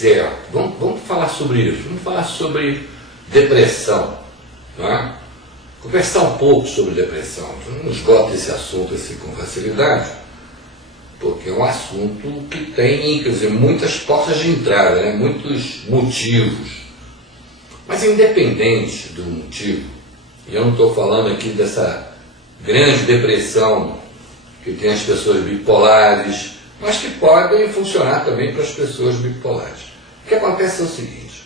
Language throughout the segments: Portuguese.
Certo, vamos falar sobre isso, vamos falar sobre depressão, não é? Conversar um pouco sobre depressão. Eu não esgoto esse assunto assim com facilidade, porque é um assunto que tem, quer dizer, muitas portas de entrada, né? Muitos motivos. Mas independente do motivo, e eu não estou falando aqui dessa grande depressão que tem as pessoas bipolares, mas que podem funcionar também para as pessoas bipolares. O que acontece é o seguinte,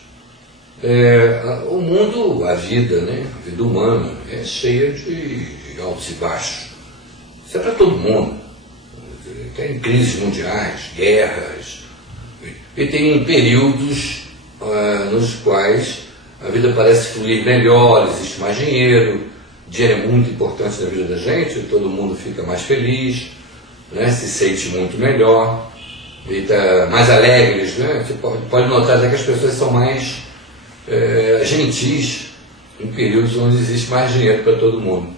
o mundo, a vida, né? A vida humana é cheia de altos e baixos. Isso é para todo mundo. Tem crises mundiais, guerras, e tem períodos nos quais a vida parece fluir melhor, existe mais dinheiro, dinheiro é muito importante na vida da gente, todo mundo fica mais feliz, né, se sente muito melhor, e tá mais alegres, né? Você pode notar até que as pessoas são mais gentis em períodos onde existe mais dinheiro para todo mundo.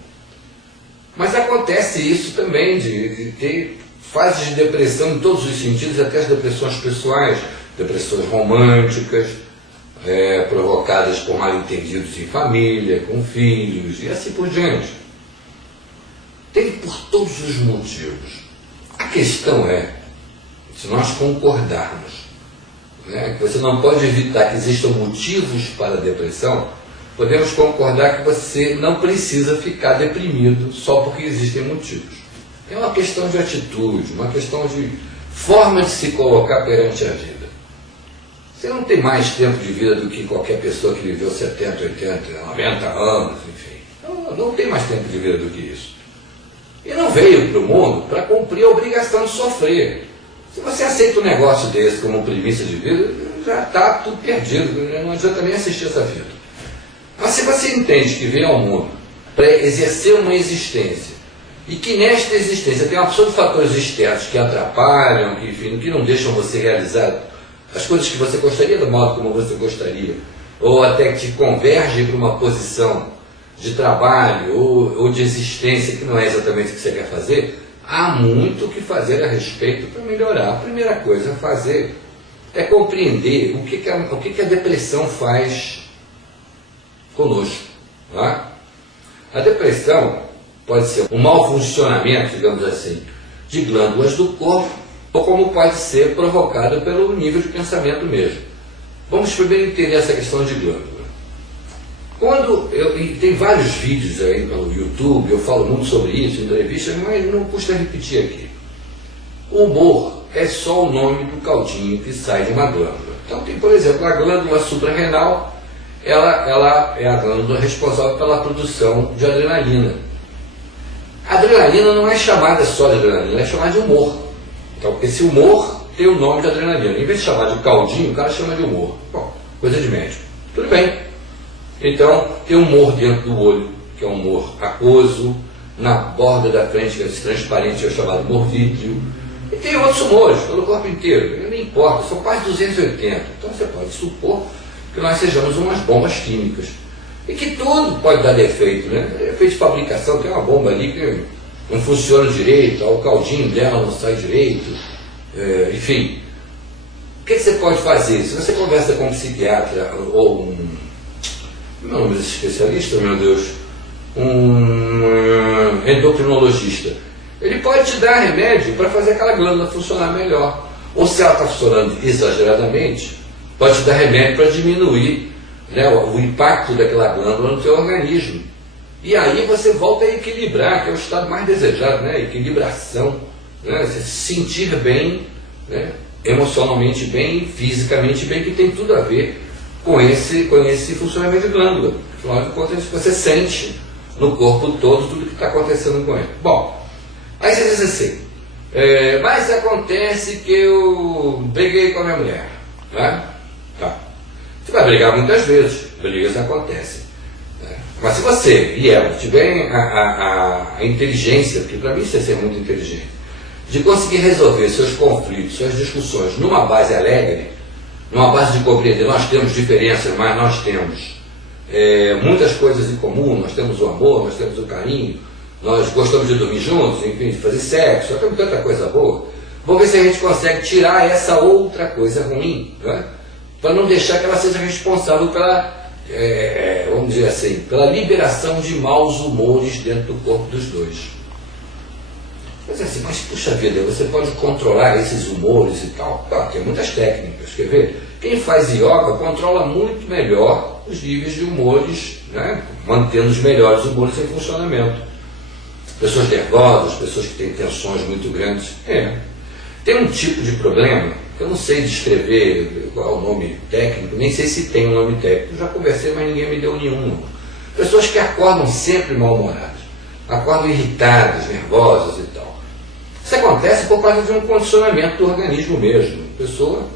Mas acontece isso também, de ter fases de depressão em todos os sentidos, até as depressões pessoais, depressões românticas, provocadas por mal-entendidos em família, com filhos, e assim por diante. Tem por todos os motivos. A questão é, se nós concordarmos, né, que você não pode evitar que existam motivos para a depressão, podemos concordar que você não precisa ficar deprimido só porque existem motivos. É uma questão de atitude, uma questão de forma de se colocar perante a vida. Você não tem mais tempo de vida do que qualquer pessoa que viveu 70, 80, 90 anos, enfim. Não tem mais tempo de vida do que isso. E não veio para o mundo para cumprir a obrigação de sofrer. Se você aceita um negócio desse como premissa de vida, já está tudo perdido, não adianta nem assistir essa vida. Mas se você entende que veio ao mundo para exercer uma existência, e que nesta existência tem uma opção de fatores externos que atrapalham, que, enfim, que não deixam você realizar as coisas que você gostaria do modo como você gostaria, ou até que te convergem para uma posição de trabalho ou de existência que não é exatamente o que você quer fazer, há muito o que fazer a respeito para melhorar. A primeira coisa a fazer é compreender o que a depressão faz conosco. Tá? A depressão pode ser um mau funcionamento, digamos assim, de glândulas do corpo, ou como pode ser provocado pelo nível de pensamento mesmo. Vamos primeiro entender essa questão de glândula. Tem vários vídeos aí no YouTube, eu falo muito sobre isso, em entrevistas, mas não custa repetir aqui. O humor é só o nome do caldinho que sai de uma glândula. Então tem, por exemplo, a glândula suprarrenal, ela é a glândula responsável pela produção de adrenalina. A adrenalina não é chamada só de adrenalina, é chamada de humor. Então, esse humor tem o nome de adrenalina. Em vez de chamar de caldinho, o cara chama de humor. Bom, coisa de médico. Tudo bem. Então, tem humor dentro do olho, que é um humor aquoso, na borda da frente, que é transparente, é chamado humor vítreo. E tem outros humores pelo corpo inteiro. Não importa, são quase 280. Então, você pode supor que nós sejamos umas bombas químicas. E que tudo pode dar defeito, né? Defeito de fabricação, tem uma bomba ali que não funciona direito, o caldinho dela não sai direito, enfim. O que você pode fazer? Se você conversa com um psiquiatra ou não é desse especialista, meu Deus, um endocrinologista, ele pode te dar remédio para fazer aquela glândula funcionar melhor. Ou se ela está funcionando exageradamente, pode te dar remédio para diminuir, né, o impacto daquela glândula no teu organismo. E aí você volta a equilibrar, que é o estado mais desejado, né? Equilibração, né? Você se sentir bem, né? Emocionalmente bem, fisicamente bem, que tem tudo a ver com esse funcionamento de glândula. Afinal de contas, você sente no corpo todo tudo que está acontecendo com ele. Bom, aí você diz assim, mas acontece que eu briguei com a minha mulher, né? Tá. Você vai brigar muitas vezes, brigas acontecem. Mas se você e ela tiverem a inteligência, porque para mim isso é ser muito inteligente, de conseguir resolver seus conflitos, suas discussões numa base alegre, numa base de compreender, nós temos diferenças, mas nós temos muitas coisas em comum, nós temos o amor, nós temos o carinho, nós gostamos de dormir juntos, enfim, de fazer sexo, nós temos tanta coisa boa. Vamos ver se a gente consegue tirar essa outra coisa ruim, né? para não deixar que ela seja responsável pela, vamos dizer assim, pela liberação de maus humores dentro do corpo dos dois. Mas assim, mas puxa vida, você pode controlar esses humores e tal? Tem muitas técnicas, quer ver? Quem faz yoga controla muito melhor os níveis de humores, né? Mantendo os melhores humores em funcionamento. Pessoas nervosas, pessoas que têm tensões muito grandes. Tem um tipo de problema, que eu não sei descrever qual é o nome técnico, nem sei se tem um nome técnico. Eu já conversei, mas ninguém me deu nenhum. Pessoas que acordam sempre mal-humoradas, acordam irritadas, nervosas e tal. Isso acontece por causa de um condicionamento do organismo mesmo. A pessoa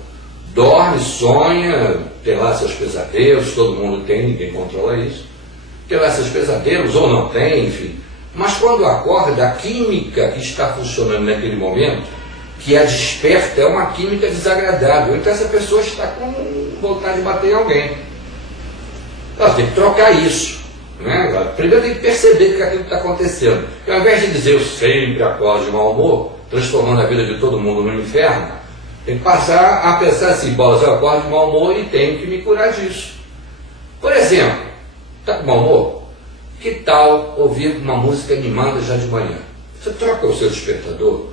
dorme, sonha, tem lá seus pesadelos, todo mundo tem, ninguém controla isso. Tem lá seus pesadelos, ou não tem, enfim. Mas quando acorda, a química que está funcionando naquele momento, que a desperta, é uma química desagradável. Então essa pessoa está com vontade de bater em alguém. Ela tem que trocar isso. Né? Primeiro tem que perceber que aquilo está acontecendo. E ao invés de dizer eu sempre acordo de mau humor, transformando a vida de todo mundo no inferno, tem que passar a pensar assim, bolas, eu acordo de mau humor e tenho que me curar disso. Por exemplo, está com mau humor? Que tal ouvir uma música animada já de manhã? Você troca o seu despertador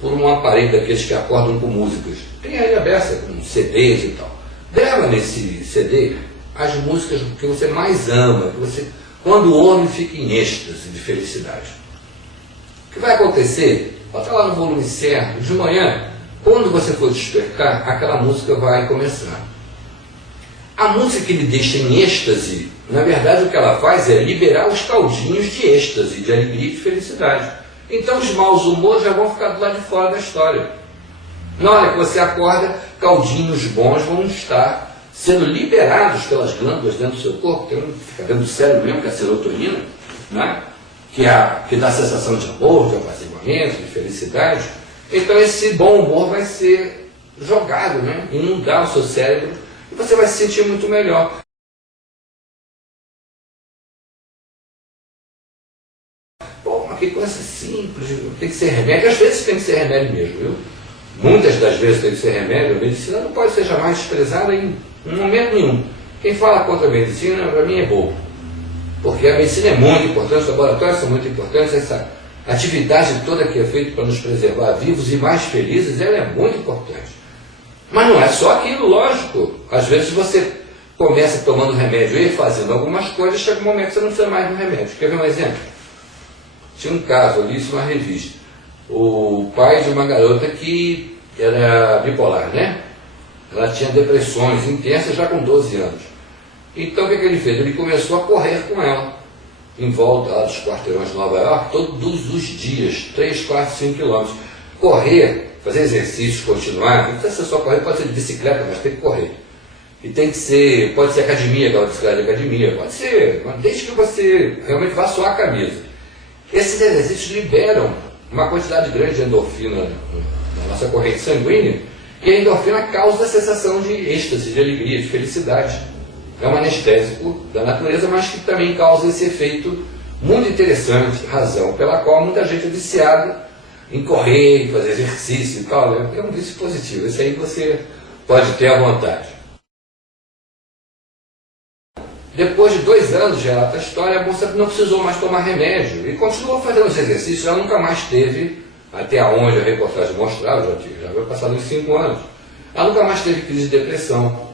por um aparelho daqueles que acordam com músicas. Tem aí a beça, com CDs e tal. Grava nesse CD as músicas que você mais ama, que você, quando ouve, fica em êxtase de felicidade. O que vai acontecer? Bota lá no volume certo, de manhã, quando você for despertar, aquela música vai começar. A música que lhe deixa em êxtase, na verdade o que ela faz é liberar os caldinhos de êxtase, de alegria e de felicidade. Então os maus humores já vão ficar do lado de fora da história. Na hora que você acorda, caldinhos bons vão estar sendo liberados pelas glândulas dentro do seu corpo, fica dentro do cérebro mesmo, que é a serotonina, né? que dá a sensação de amor, de apaziguamento, de felicidade. Então esse bom humor vai ser jogado, né? Inundar o seu cérebro, e você vai se sentir muito melhor. Pô, mas que coisa simples, tem que ser remédio. Às vezes tem que ser remédio mesmo, viu? Muitas das vezes tem que ser remédio. A medicina não pode ser jamais desprezada em momento nenhum. Quem fala contra a medicina, para mim, é bobo. Porque a medicina é muito importante, os laboratórios são muito importantes, essa atividade toda que é feita para nos preservar vivos e mais felizes, ela é muito importante. Mas não é só aquilo, lógico. Às vezes você começa tomando remédio e fazendo algumas coisas, chega um momento que você não precisa mais do remédio. Quer ver um exemplo? Tinha um caso, eu li isso numa revista. O pai de uma garota que era bipolar, né? Ela tinha depressões intensas já com 12 anos. Então o que ele fez? Ele começou a correr com ela, em volta lá dos quarteirões de Nova York, todos os dias, 3, 4, 5 quilômetros. Correr, fazer exercícios, continuar, não precisa ser só correr, pode ser de bicicleta, mas tem que correr. E tem que ser, pode ser academia, aquela bicicleta de academia, pode ser, desde que você realmente vá suar a camisa. Esses exercícios liberam uma quantidade grande de endorfina na nossa corrente sanguínea, e a endorfina causa a sensação de êxtase, de alegria, de felicidade. É um anestésico da natureza, mas que também causa esse efeito muito interessante, razão pela qual muita gente é viciada em correr, fazer exercício e tal. É um vício positivo, esse aí você pode ter à vontade. Depois de 2 anos de relata a história, a moça não precisou mais tomar remédio e continuou fazendo os exercícios. Ela nunca mais teve, até onde a reportagem mostrava, já havia passado uns 5 anos, ela nunca mais teve crise de depressão.